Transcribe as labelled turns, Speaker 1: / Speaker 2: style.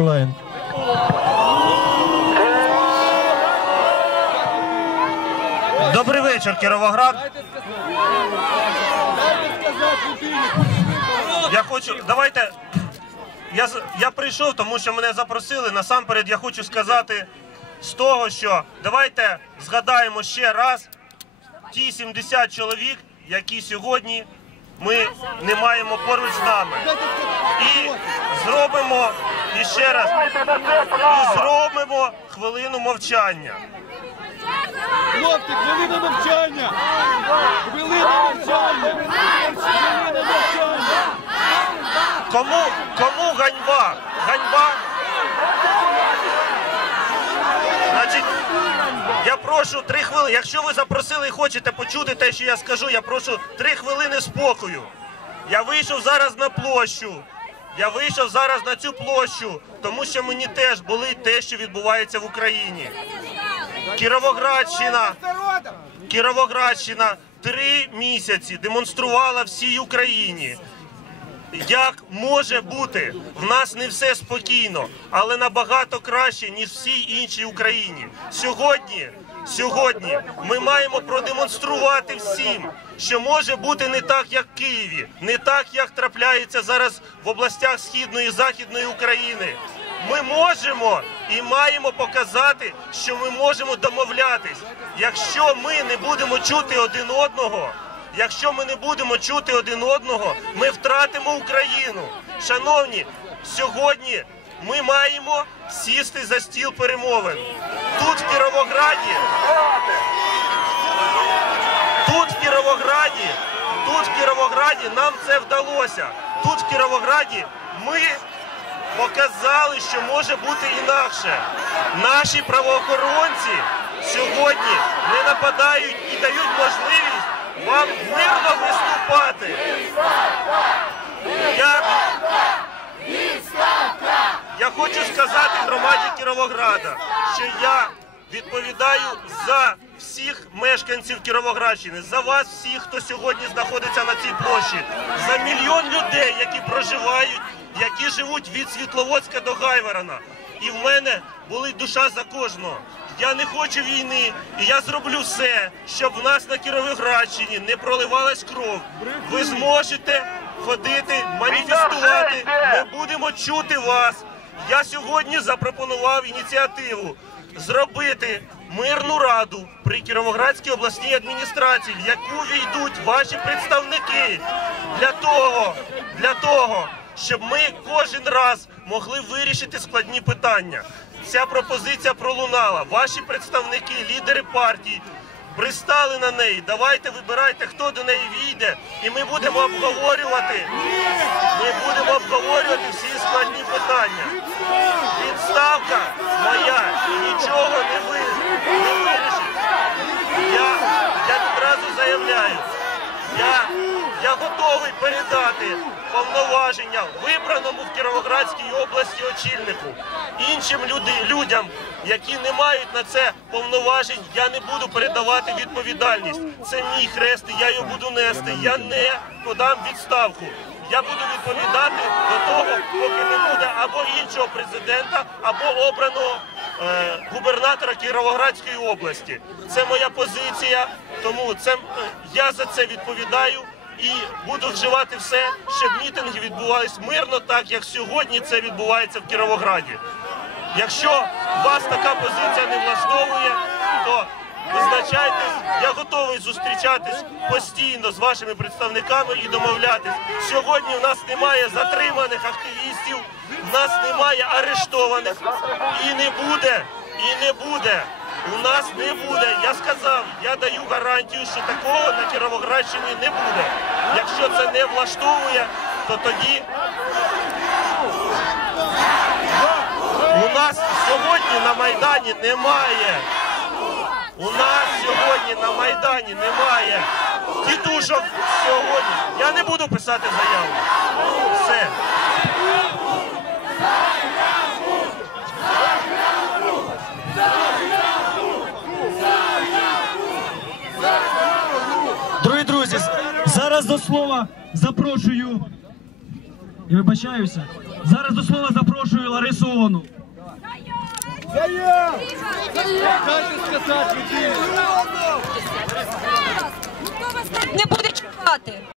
Speaker 1: Лайн.
Speaker 2: Добрий вечір, Кіровоград. Я хочу. Давайте. Я, я прийшов, тому що мене запросили. Насамперед я хочу сказати з того, що давайте згадаємо ще раз ті 70 чоловік, які сьогодні ми не маємо поруч з нами. І зробимо і ще раз і зробимо хвилину мовчання.
Speaker 3: Хлопці, хвилина мовчання! Хвилина навчання! Хвилина навчання!
Speaker 2: Кому, кому прошу три хвилини. Якщо ви запросили і хочете почути те, що я скажу, я прошу три хвилини спокою. Я вийшов зараз на площу. Я вийшов зараз на цю площу, тому що мені теж болить те, що відбувається в Україні. Кіровоградщина. Кіровоградщина три місяці демонструвала всій Україні, як може бути, в нас не все спокійно, але набагато краще, ніж всій іншій Україні. Сьогодні, сьогодні ми маємо продемонструвати всім, що може бути не так, як в Києві, не так, як трапляється зараз в областях Східної і Західної України. Ми можемо і маємо показати, що ми можемо домовлятись. Якщо ми не будемо чути один одного. Якщо ми не будемо чути один одного, ми втратимо Україну. Шановні, сьогодні ми маємо сісти за стіл перемовин. Тут в Кіровограді, тут в Кіровограді, тут в Кіровограді нам це вдалося. Тут в Кіровограді ми показали, що може бути інакше. Наші правоохоронці сьогодні не нападають і дають можливість вам мирно виступати. Я, я хочу сказати громаді Кіровограда, що я відповідаю за всіх мешканців Кіровоградщини, за вас всіх, хто сьогодні знаходиться на цій площі, за мільйон людей, які проживають, які живуть від Світловодська до Гайворона. І в мене болить душа за кожного. Я не хочу війни, і я зроблю все, щоб в нас на Кіровоградщині не проливалась кров. Ви зможете ходити, маніфестувати. Ми будемо чути вас. Я сьогодні запропонував ініціативу зробити мирну раду при Кіровоградській обласній адміністрації, в яку війдуть ваші представники для того, для того, щоб ми кожен раз могли вирішити складні питання. Ця пропозиція пролунала. Ваші представники, лідери партій пристали на неї. Давайте вибирайте, хто до неї війде, і ми будемо обговорювати. Ми будемо обговорювати всі складні питання. Відставка моя нічого не вирішить. Я, я відразу заявляю, я, я готовий передати повноваження вибраному в Кіровоградській області очільнику. Іншим люди, людям, які не мають на це повноважень, я не буду передавати відповідальність. Це мій хрест, я його буду нести. Я не подам відставку. Я буду відповідати до того, поки не буде або іншого президента, або обраного е, губернатора Кіровоградської області. Це моя позиція, тому це е, я за це відповідаю і буду вживати все, щоб мітинги відбувались мирно, так як сьогодні це відбувається в Кіровограді. Якщо вас така позиція не влаштовує, то визначайтесь. Я готовий зустрічатись постійно з вашими представниками і домовлятись. Сьогодні в нас немає затриманих активістів, в нас немає арештованих і не буде, і не буде. У нас не буде. Я сказав, я даю гарантію, що такого на Кіровоградщині не буде. Якщо це не влаштовує, то тоді у нас сьогодні на Майдані немає. У нас сьогодні на Майдані немає тітушок сьогодні. Я не буду писати заяву. Все.
Speaker 1: Зараз до слова запрошую і вибачаюся. Зараз до слова запрошую Ларису Ону.
Speaker 4: Не буде чекати.